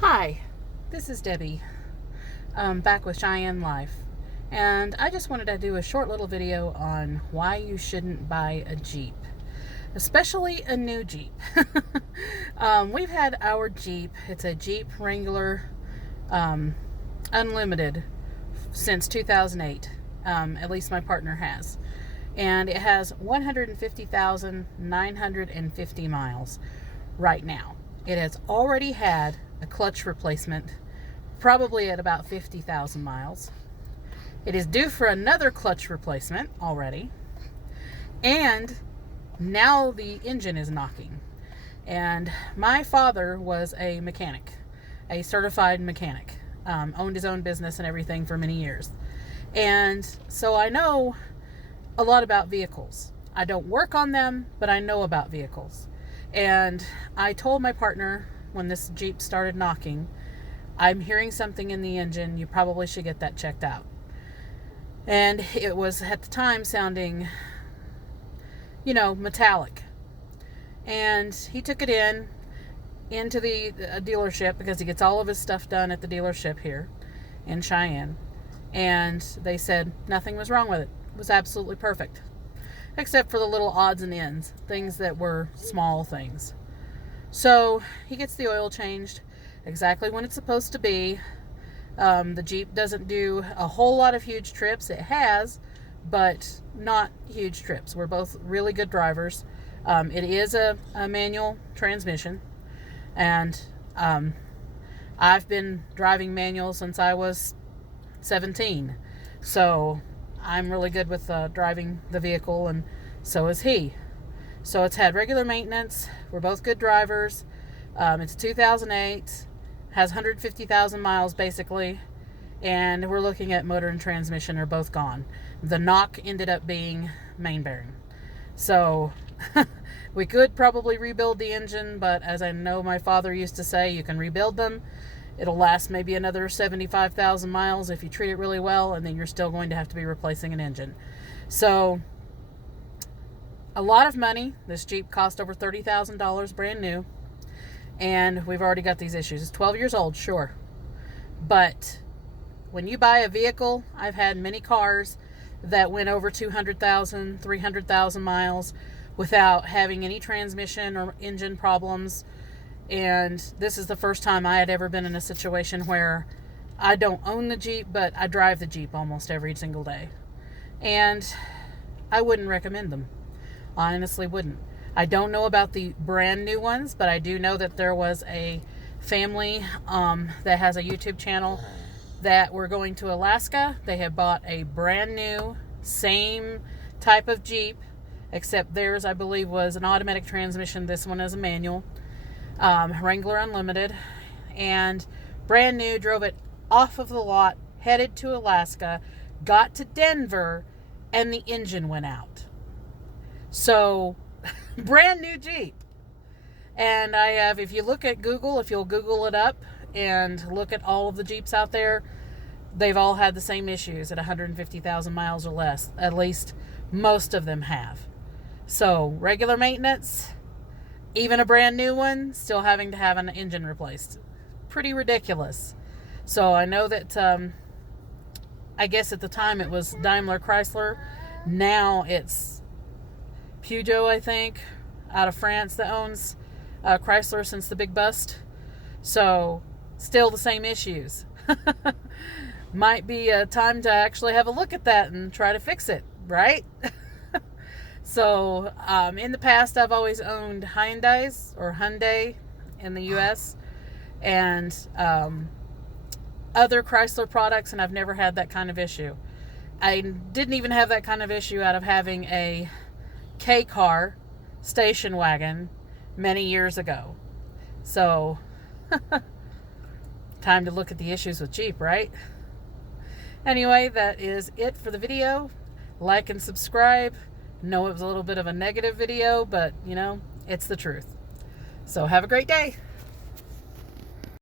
Hi, this is Debbie, back with Cheyenne Life, and I just wanted to do a short little video on why you shouldn't buy a Jeep, especially a new Jeep. We've had our Jeep, it's a Jeep Wrangler Unlimited since 2008, at least my partner has, and it has 150,950 miles right now. It has already had a clutch replacement, probably at about 50,000 miles. It is due for another clutch replacement already, and now the engine is knocking. And my father was a mechanic, a certified mechanic, owned his own business and everything for many years. And so I know a lot about vehicles. I don't work on them, but I know about vehicles. And I told my partner when this Jeep started knocking, I'm hearing something in the engine. You probably should get that checked out. And it was at the time sounding, metallic. And he took it into the dealership because he gets all of his stuff done at the dealership here in Cheyenne. And they said nothing was wrong with it. It was absolutely perfect. Except for the little odds and ends, things that were small things. So he gets the oil changed exactly when it's supposed to be. The Jeep doesn't do a whole lot of huge trips. It has, but not huge trips. We're both really good drivers. It is a manual transmission, and I've been driving manual since I was 17. So I'm really good with driving the vehicle, and so is he. So it's had regular maintenance. We're both good drivers. It's 2008, has 150,000 miles basically, and we're looking at motor and transmission are both gone. The knock ended up being main bearing. So we could probably rebuild the engine, but as I know my father used to say, you can rebuild them. It'll last maybe another 75,000 miles if you treat it really well, and then you're still going to have to be replacing an engine. So, a lot of money. This Jeep cost over $30,000 brand new, and we've already got these issues. It's 12 years old, sure. But when you buy a vehicle, I've had many cars that went over 200,000, 300,000 miles without having any transmission or engine problems. And this is the first time I had ever been in a situation where I don't own the Jeep, but I drive the Jeep almost every single day. And I wouldn't recommend them. Honestly wouldn't. I don't know about the brand new ones, but I do know that there was a family that has a YouTube channel that were going to Alaska. They had bought a brand new, same type of Jeep, except theirs, I believe, was an automatic transmission. This one is a manual. Wrangler Unlimited, and brand new, drove it off of the lot, headed to Alaska, got to Denver, and the engine went out. So, brand new Jeep. And I have, if you look at Google, if you'll Google it up and look at all of the Jeeps out there, they've all had the same issues at 150,000 miles or less. At least most of them have. So, regular maintenance, even a brand new one, still having to have an engine replaced. Pretty ridiculous. So I know that, I guess at the time it was Daimler Chrysler. Now it's Peugeot, I think, out of France that owns Chrysler since the big bust. So still the same issues. Might be a time to actually have a look at that and try to fix it, right? So, in the past, I've always owned Hyundais or Hyundai in the U.S. and other Chrysler products, and I've never had that kind of issue. I didn't even have that kind of issue out of having a K-car station wagon many years ago. So, time to look at the issues with Jeep, right? Anyway, that is it for the video. Like and subscribe. Know it was a little bit of a negative video, but, it's the truth. So have a great day.